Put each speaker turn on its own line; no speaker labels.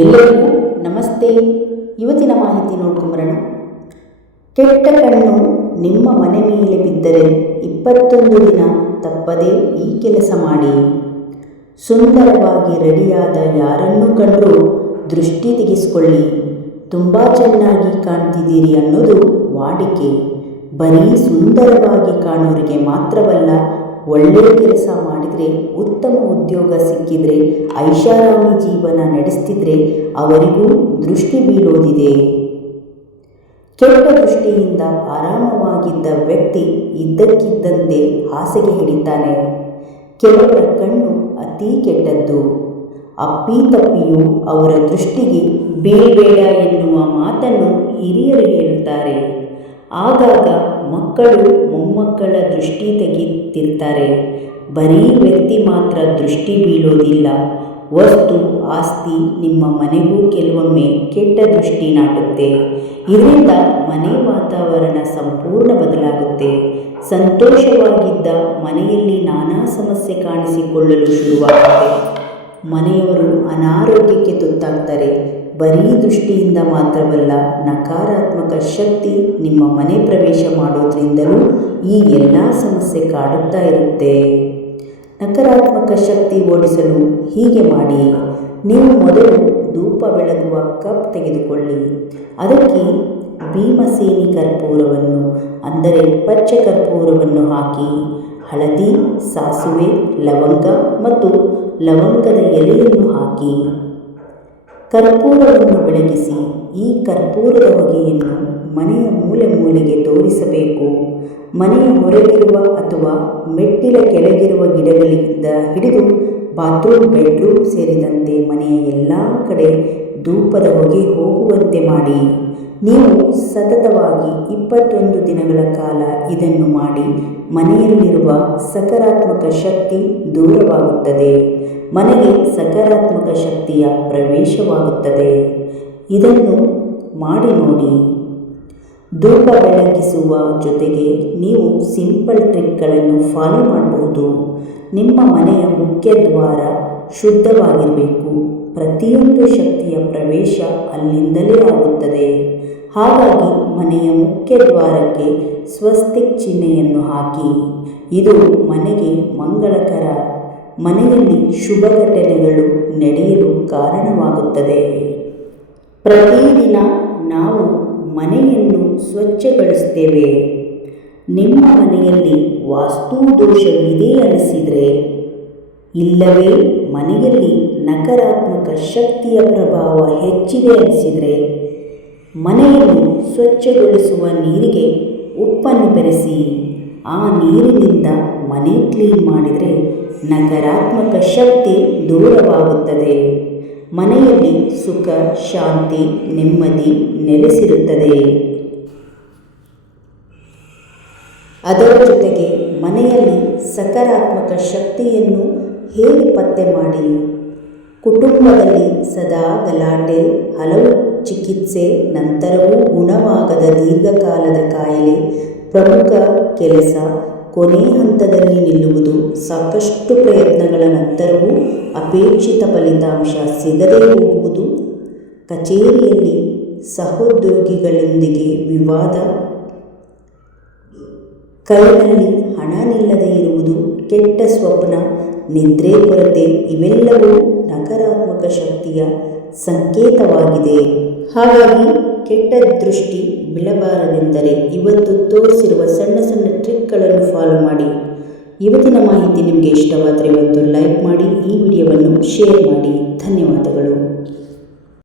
ಎಲ್ಲರಿಗೂ ನಮಸ್ತೆ. ಇವತ್ತಿನ ಮಾಹಿತಿ ನೋಡ್ಕೊಂಬರೋಣ ಕೆಟ್ಟ ಕಣ್ಣು ನಿಮ್ಮ ಮನೆ ಮೇಲೆ ಬಿದ್ದರೆ ಇಪ್ಪತ್ತೊಂದು ದಿನ ತಪ್ಪದೇ ಈ ಕೆಲಸ ಮಾಡಿ. ಸುಂದರವಾಗಿ ರೆಡಿಯಾದ ಯಾರನ್ನು ಕಂಡರೂ ದೃಷ್ಟಿ ತೆಗೆಸಿಕೊಳ್ಳಿ. ತುಂಬ ಚೆನ್ನಾಗಿ ಕಾಣ್ತಿದ್ದೀರಿ ಅನ್ನೋದು ವಾಡಿಕೆ. ಬರೀ ಸುಂದರವಾಗಿ ಕಾಣೋರಿಗೆ ಮಾತ್ರವಲ್ಲ ಒಳ್ಳೆಯ ಕೆಲಸ ಮಾಡಿದರೆ, ಉತ್ತಮ ಉದ್ಯೋಗ ಸಿಕ್ಕಿದರೆ, ಐಷಾರಾಮಿ ಜೀವನ ನಡೆಸ್ತಿದ್ರೆ ಅವರಿಗೂ ದೃಷ್ಟಿ ಬೀಳೋದಿದೆ. ಕೆಟ್ಟ ದೃಷ್ಟಿಯಿಂದ ಆರಾಮವಾಗಿದ್ದ ವ್ಯಕ್ತಿ ಇದ್ದಕ್ಕಿದ್ದಂತೆ ಹಾಸಿಗೆ ಹಿಡಿತಾನೆ. ಕೆಲವರ ಕಣ್ಣು ಅತೀ ಕೆಟ್ಟದ್ದು. ಅಪ್ಪಿ ತಪ್ಪಿಯು ಅವರ ದೃಷ್ಟಿಗೆ ಬೇಡ ಎನ್ನುವ ಮಾತನ್ನು ಹಿರಿಯರು ಹೇಳುತ್ತಾರೆ. ಆಗಾಗ ಮಕ್ಕಳು ಮೊಮ್ಮಕ್ಕಳ ದೃಷ್ಟಿ ತೆಗೆಯುತ್ತಿರ್ತಾರೆ ಬರೀ ವ್ಯಕ್ತಿ ಮಾತ್ರ ದೃಷ್ಟಿ ಬೀಳೋದಿಲ್ಲ. ವಸ್ತು, ಆಸ್ತಿ ನಿಮ್ಮ ಮನೆಗೂ ಕೆಲವೊಮ್ಮೆ ಕೆಟ್ಟ ದೃಷ್ಟಿ ನಾಟುತ್ತೆ. ಇದರಿಂದ ಮನೆ ವಾತಾವರಣ ಸಂಪೂರ್ಣ ಬದಲಾಗುತ್ತೆ. ಸಂತೋಷವಾಗಿದ್ದ ಮನೆಯಲ್ಲಿ ನಾನಾ ಸಮಸ್ಯೆ ಕಾಣಿಸಿಕೊಳ್ಳಲು ಶುರುವಾಗುತ್ತೆ. ಮನೆಯವರು ಅನಾರೋಗ್ಯಕ್ಕೆ ತುತ್ತಾಗ್ತಾರೆ. ಬರೀ ದೃಷ್ಟಿಯಿಂದ ಮಾತ್ರವಲ್ಲ, ನಕಾರಾತ್ಮಕ ಶಕ್ತಿ ನಿಮ್ಮ ಮನೆ ಪ್ರವೇಶ ಮಾಡೋದ್ರಿಂದಲೂ ಈ ಎಲ್ಲ ಸಮಸ್ಯೆ ಕಾಡುತ್ತಾ ಇರುತ್ತೆ. ನಕಾರಾತ್ಮಕ ಶಕ್ತಿ ಓಡಿಸಲು ಹೀಗೆ ಮಾಡಿ. ನೀವು ಮೊದಲು ಧೂಪ ಬೆಳಗುವ ಕಪ್ ತೆಗೆದುಕೊಳ್ಳಿ. ಅದಕ್ಕೆ ಭೀಮಸೇನಿ ಕರ್ಪೂರವನ್ನು, ಅಂದರೆ ಪಚ್ಚ ಕರ್ಪೂರವನ್ನು ಹಾಕಿ. ಹಳದಿ, ಸಾಸುವೆ, ಲವಂಗ ಮತ್ತು ಲವಂಗದ ಎಲೆಯನ್ನು ಹಾಕಿ. ಕರ್ಪೂರವನ್ನು ಬೆಳಗಿಸಿ, ಈ ಕರ್ಪೂರದ ಹೊಗೆಯನ್ನು ಮನೆಯ ಮೂಲೆ ಮೂಲೆಗೆ ತೋರಿಸಬೇಕು. ಮನೆಯ ಹೊರಗಿರುವ ಅಥವಾ ಮೆಟ್ಟಿಲ ಕೆಳಗಿರುವ ಗಿಡಗಳಿಂದ ಹಿಡಿದು ಬಾತ್ರೂಮ್ ಬೆಡ್ರೂಮ್ ಸೇರಿದಂತೆ ಮನೆಯ ಎಲ್ಲ ಕಡೆ ಧೂಪದ ಹೊಗೆ ಹೋಗುವಂತೆ ಮಾಡಿ. ನೀವು ಸತತವಾಗಿ ಇಪ್ಪತ್ತೊಂದು ದಿನಗಳ ಕಾಲ ಇದನ್ನು ಮಾಡಿ. ಮನೆಯಲ್ಲಿರುವ ಸಕಾರಾತ್ಮಕ ಶಕ್ತಿ ದೂರವಾಗುತ್ತದೆ. ಮನೆಗೆ ಸಕಾರಾತ್ಮಕ ಶಕ್ತಿಯ ಪ್ರವೇಶವಾಗುತ್ತದೆ. ಇದನ್ನು ಮಾಡಿ ನೋಡಿ. ಧೂಪ ಬೆಳಗಿಸುವ ಜೊತೆಗೆ ನೀವು ಸಿಂಪಲ್ ಟ್ರಿಕ್ಗಳನ್ನು ಫಾಲೋ ಮಾಡಬಹುದು ನಿಮ್ಮ ಮನೆಯ ಮುಖ್ಯ ದ್ವಾರ ಶುದ್ಧವಾಗಿರಬೇಕು. ಪ್ರತಿಯೊಂದು ಶಕ್ತಿಯ ಪ್ರವೇಶ ಅಲ್ಲಿಂದಲೇ ಆಗುತ್ತದೆ. ಹಾಗಾಗಿ ಮನೆಯ ಮುಖ್ಯ ದ್ವಾರಕ್ಕೆ ಸ್ವಸ್ತಿಕ್ ಚಿಹ್ನೆಯನ್ನು ಹಾಕಿ. ಇದು ಮನೆಗೆ ಮಂಗಳಕರ. ಮನೆಯಲ್ಲಿ ಶುಭ ಘಟನೆಗಳು ನಡೆಯಲು ಕಾರಣವಾಗುತ್ತದೆ. ಪ್ರತಿದಿನ ನಾವು ಮನೆಯನ್ನು ಸ್ವಚ್ಛಗೊಳಿಸುತ್ತೇವೆ. ನಿಮ್ಮ ಮನೆಯಲ್ಲಿ ವಾಸ್ತು ದೋಷವಿದೆ ಅನಿಸಿದರೆ ಇಲ್ಲವೇ ಮನೆಯಲ್ಲಿ ನಕಾರಾತ್ಮಕ ಶಕ್ತಿಯ ಪ್ರಭಾವ ಹೆಚ್ಚಿದೆ ಅನಿಸಿದರೆ ಮನೆಯನ್ನು ಸ್ವಚ್ಛಗೊಳಿಸುವ ನೀರಿಗೆ ಉಪ್ಪನ್ನು ಬೆರೆಸಿ ಆ ನೀರಿನಿಂದ ಮನೆ ಕ್ಲೀನ್ ಮಾಡಿದರೆ ನಕಾರಾತ್ಮಕ ಶಕ್ತಿ ದೂರವಾಗುತ್ತದೆ. ಮನೆಯಲ್ಲಿ ಸುಖ, ಶಾಂತಿ, ನೆಮ್ಮದಿ ನೆಲೆಸಿರುತ್ತದೆ. ಅದರ ಜೊತೆಗೆ ಮನೆಯಲ್ಲಿ ಸಕಾರಾತ್ಮಕ ಶಕ್ತಿಯನ್ನು ಹೇಗೆ ಪತ್ತೆ ಮಾಡಿ? ಕುಟುಂಬದಲ್ಲಿ ಸದಾ ಗಲಾಟೆ, ಹಲವು ಚಿಕಿತ್ಸೆ, ನಂತರವೂ ಗುಣವಾಗದ ದೀರ್ಘಕಾಲದ ಕಾಯಿಲೆ, ಪ್ರಮುಖ ಕೆಲಸ, ಕೊನೆ ಹಂತದಲ್ಲಿ ನಿಲ್ಲುವುದು, ಸಾಕಷ್ಟು ಪ್ರಯತ್ನಗಳ ನಂತರವೂ ಅಪೇಕ್ಷಿತ ಫಲಿತಾಂಶ ಸಿಗದೇ ಹೋಗುವುದು, ಕಚೇರಿಯಲ್ಲಿ ಸಹೋದ್ಯೋಗಿಗಳೊಂದಿಗೆ ವಿವಾದ ಕೈನಲ್ಲಿ ಹಣ ನಿಲ್ಲದೇ ಇರುವುದು ಕೆಟ್ಟ ಸ್ವಪ್ನ, ನಿದ್ರೆ ಕೊರತೆ ಇವೆಲ್ಲವೂ ನಕಾರಾತ್ಮಕ ಶಕ್ತಿಯ ಸಂಕೇತವಾಗಿದೆ. ಹಾಗಾಗಿ ಕೆಟ್ಟ ದೃಷ್ಟಿ ಬೀಳಬಾರದೆಂದರೆ ಇವತ್ತು ತೋರಿಸಿರುವ ಸಣ್ಣ ಸಣ್ಣ ಟ್ರಿಕ್ಗಳನ್ನು ಫಾಲೋ ಮಾಡಿ. ಇವತ್ತಿನ ಮಾಹಿತಿ ನಿಮಗೆ ಇಷ್ಟವಾದರೆ ಒಂದು ಲೈಕ್ ಮಾಡಿ, ಈ ವಿಡಿಯೋವನ್ನು ಶೇರ್ ಮಾಡಿ. ಧನ್ಯವಾದಗಳು.